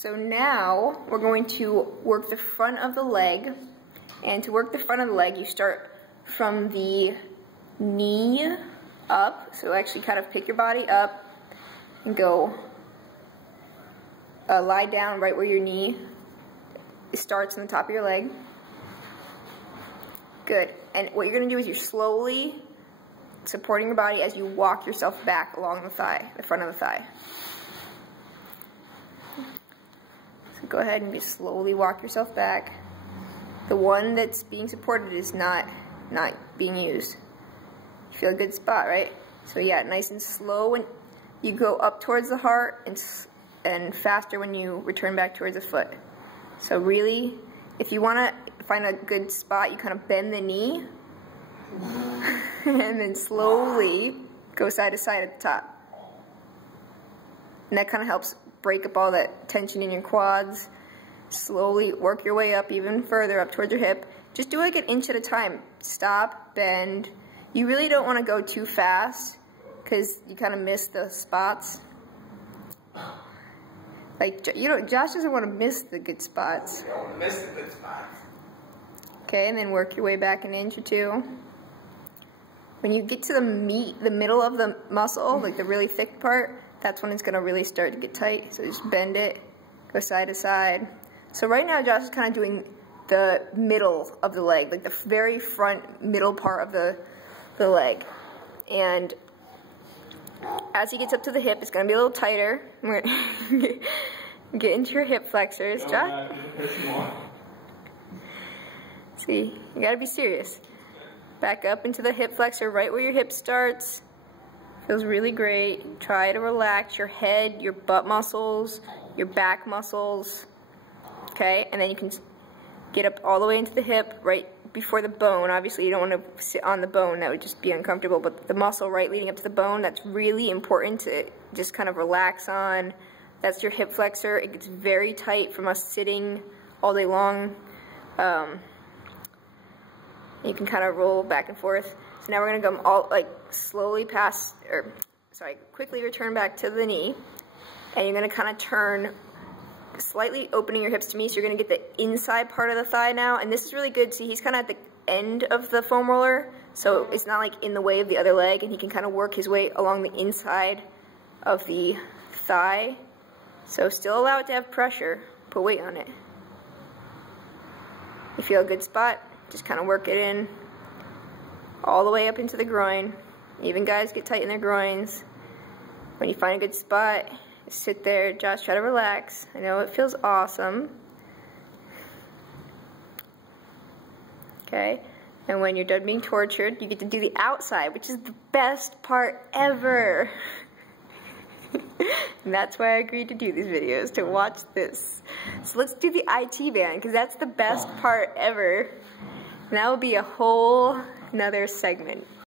So now we're going to work the front of the leg. And to work the front of the leg, you start from the knee up. So actually kind of pick your body up and go lie down right where your knee starts on the top of your leg. Good. And what you're going to do is you're slowly supporting your body as you walk yourself back along the thigh, the front of the thigh. So go ahead and just slowly walk yourself back. The one that's being supported is not being used. You feel a good spot, right? So yeah, nice and slow when you go up towards the heart, and faster when you return back towards the foot. So really, if you want to find a good spot, you kind of bend the knee and then slowly go side to side at the top. And that kind of helps break up all that tension in your quads. Slowly work your way up even further up towards your hip. Just do like an inch at a time. Stop, bend. You really don't want to go too fast because you kind of miss the spots. Like, Josh doesn't want to miss the good spots. You don't miss the good spots. Okay, and then work your way back an inch or two. When you get to the middle of the muscle, like the really thick part, that's when it's going to really start to get tight. So just bend it, go side to side. So right now Josh is kind of doing the middle of the leg, like the very front middle part of the leg. And as he gets up to the hip, it's going to be a little tighter. We're going to get into your hip flexors. Josh? See, you got to be serious. Back up into the hip flexor right where your hip starts. Feels really great. Try to relax your head, your butt muscles, your back muscles. Okay, and then you can get up all the way into the hip right before the bone. Obviously, you don't want to sit on the bone. That would just be uncomfortable. But the muscle right leading up to the bone, that's really important to just kind of relax on. That's your hip flexor. It gets very tight from us sitting all day long. You can kind of roll back and forth. So now we're going to go slowly past, quickly return back to the knee. And you're going to kind of turn, slightly opening your hips to me, so you're going to get the inside part of the thigh now. And this is really good. See, he's kind of at the end of the foam roller, so it's not like in the way of the other leg, and he can kind of work his way along the inside of the thigh. So still allow it to have pressure, put weight on it. You feel a good spot, just kind of work it in all the way up into the groin. Even guys get tight in their groins. When you find a good spot, sit there. Josh, try to relax. I know it feels awesome. Okay, and when you're done being tortured, you get to do the outside, which is the best part ever. And that's why I agreed to do these videos, to watch this. So let's do the IT band, because that's the best part ever. And that will be a whole another segment.